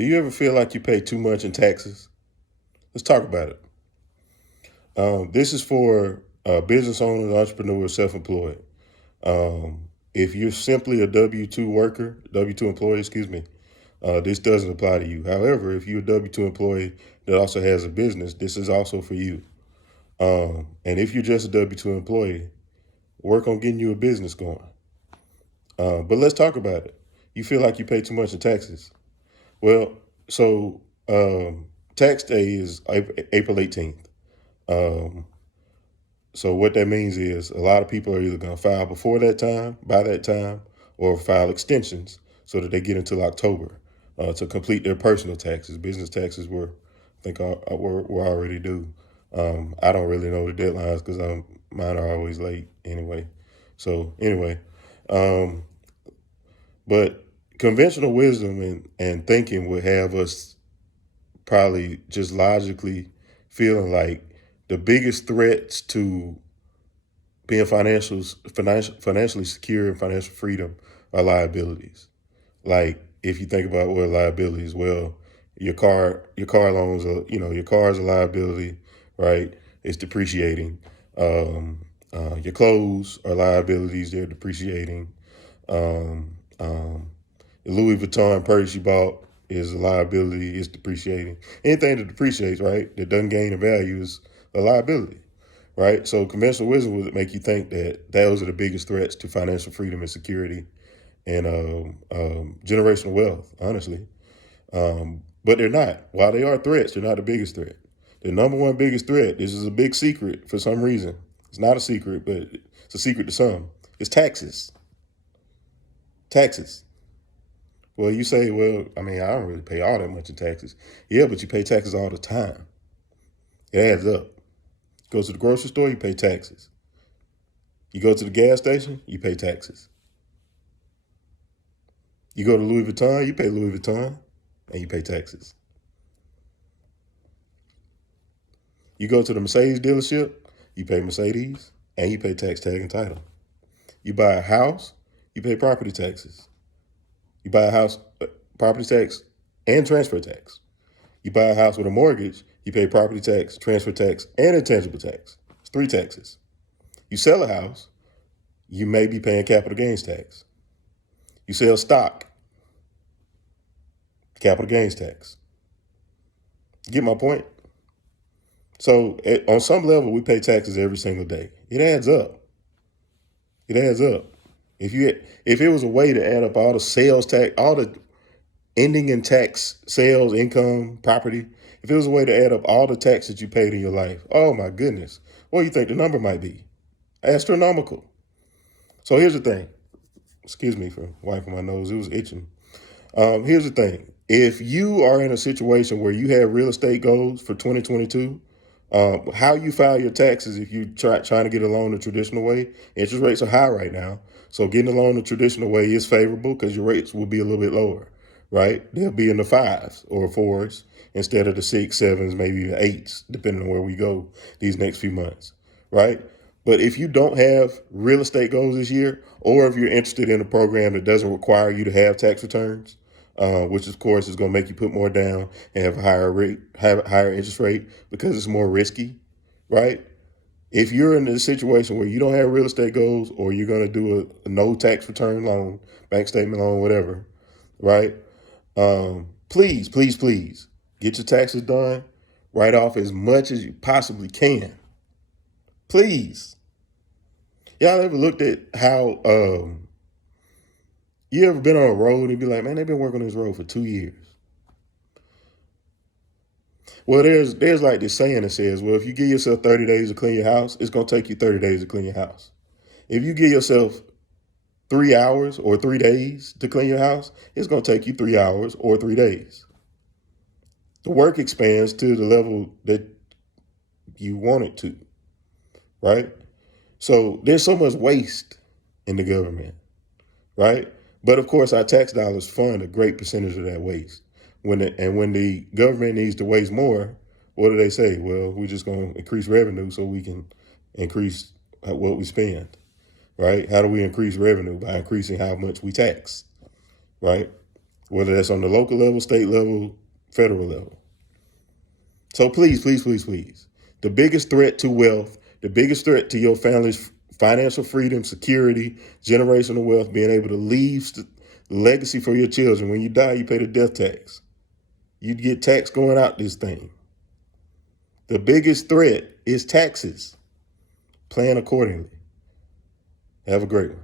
Do you ever feel like you pay too much in taxes? Let's talk about it. This is for business owners, entrepreneurs, self-employed. If you're simply a W-2 worker, W-2 employee, excuse me, this doesn't apply to you. However, if you're a W-2 employee that also has a business, this is also for you. And if you're just a W-2 employee, work on getting you a business going. But let's talk about it. You feel like you pay too much in taxes. Well, so tax day is April 18th. Um, so what that means is a lot of people are either going to file before that time, by that time, or file extensions so that they get until October to complete their personal taxes. Business taxes I think, were already due. I don't really know the deadlines because mine are always late anyway. So anyway, um, but conventional wisdom and thinking would have us probably just logically feeling like the biggest threats to being financially secure and financial freedom are liabilities. Like if you think about what liabilities, well, your car loans are, your car is a liability, right? It's depreciating. Your clothes are liabilities; they're depreciating. The Louis Vuitton purse you bought is a liability; it's depreciating. Anything that depreciates, right, that doesn't gain in value is a liability, right? So conventional wisdom would make you think that those are the biggest threats to financial freedom and security and generational wealth, honestly. But they're not. While they are threats, they're not the biggest threat. The number one biggest threat, this is a big secret for some reason. It's not a secret, but it's a secret to some. It's taxes. Taxes. Well, you say, well, I mean, I don't really pay all that much in taxes. Yeah, but you pay taxes all the time. It adds up. Go to the grocery store, you pay taxes. You go to the gas station, you pay taxes. You go to Louis Vuitton, you pay Louis Vuitton, and you pay taxes. You go to the Mercedes dealership, you pay Mercedes, and you pay tax, tag, and title. You buy a house, you pay property taxes. You buy a house, property tax, and transfer tax. You buy a house with a mortgage, you pay property tax, transfer tax, and intangible tax. It's 3 taxes. You sell a house, you may be paying capital gains tax. You sell stock, capital gains tax. Get my point? So on some level, we pay taxes every single day. It adds up. It adds up. If it was a way to add up all the sales tax, all the ending in tax, sales, income, property, if it was a way to add up all the tax that you paid in your life, oh my goodness, what do you think the number might be? Astronomical. So here's the thing. Excuse me for wiping my nose. It was itching. Here's the thing. If you are in a situation where you have real estate goals for 2022, how you file your taxes if you trying to get a loan the traditional way, interest rates are high right now. So getting a loan the traditional way is favorable because your rates will be a little bit lower, right? They'll be in the 5s or 4s instead of the 6, 7s, maybe the 8s, depending on where we go these next few months, right? But if you don't have real estate goals this year, or if you're interested in a program that doesn't require you to have tax returns, which of course is going to make you put more down and have a higher rate, have a higher interest rate because it's more risky, right? If you're in a situation where you don't have real estate goals, or you're going to do a no tax return loan, bank statement loan, whatever, right? Please, please, please get your taxes done. Write off as much as you possibly can. Please. Y'all ever looked at how you ever been on a road and be like, man, they've been working on this road for 2 years. Well, there's like this saying that says, well, if you give yourself 30 days to clean your house, it's gonna take you 30 days to clean your house. If you give yourself 3 hours or 3 days to clean your house, it's gonna take you 3 hours or 3 days. The work expands to the level that you want it to, right? So there's so much waste in the government, right? But of course, our tax dollars fund a great percentage of that waste. When the government needs to waste more, what do they say? Well, we're just going to increase revenue so we can increase what we spend, right? How do we increase revenue? By increasing how much we tax, right? whether that's on the local level, state level, federal level. So please, please, please, please. The biggest threat to wealth, the biggest threat to your family's financial freedom, security, generational wealth, being able to leave legacy for your children. When you die, you pay the death tax. You get tax going out this thing. The biggest threat is taxes. Plan accordingly. Have a great one.